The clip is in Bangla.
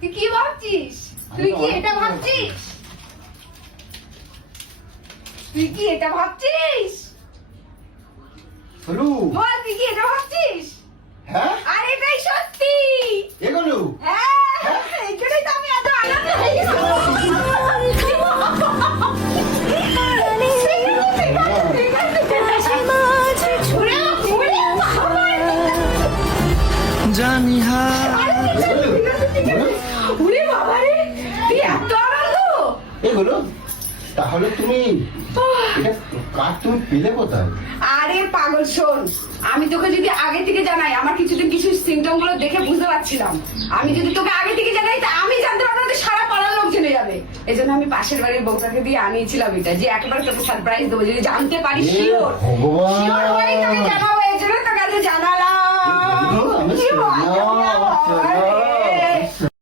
তুই কি ভাবছিস? তুই কি এটা ভাবছিস? তুই কি এটা ভাবছিস? হলু বল, তুই কি এটা ভাবছিস? হ্যাঁ আর এটাই সত্যি। এগুলো হ্যাঁ, এইখানেই তো আমি এত আনন্দ হয়ে গেলাম। জানি ওরে বাবা রে, তুই এত আনন্দ! এগুলো তাহলে তুমি এটা কার তুমি পেলে কোথায়? আরে পাগল, শোন, আমি তোকে যদি আগে থেকে জানাই, আমার কিছুদিন কিছু সিমটম গুলো দেখে বুঝতে পারছিলাম, আমি যদি তোকে আগে থেকে জানাই তা আমি জানতে পারবো না, সারা পাড়ার লোক জেনে যাবে। এই জন্য আমি পাশের বাড়ির বউটাকে দিয়ে আনিয়েছিলাম এটা, যে একেবারে তোকে সারপ্রাইজ দেবো, যদি জানতে পারি এ শিওর ভগবান! শিওর হয়ে তোকে জানাবো, এই জন্য তোকে আজ জানালাম। আমি কি বল?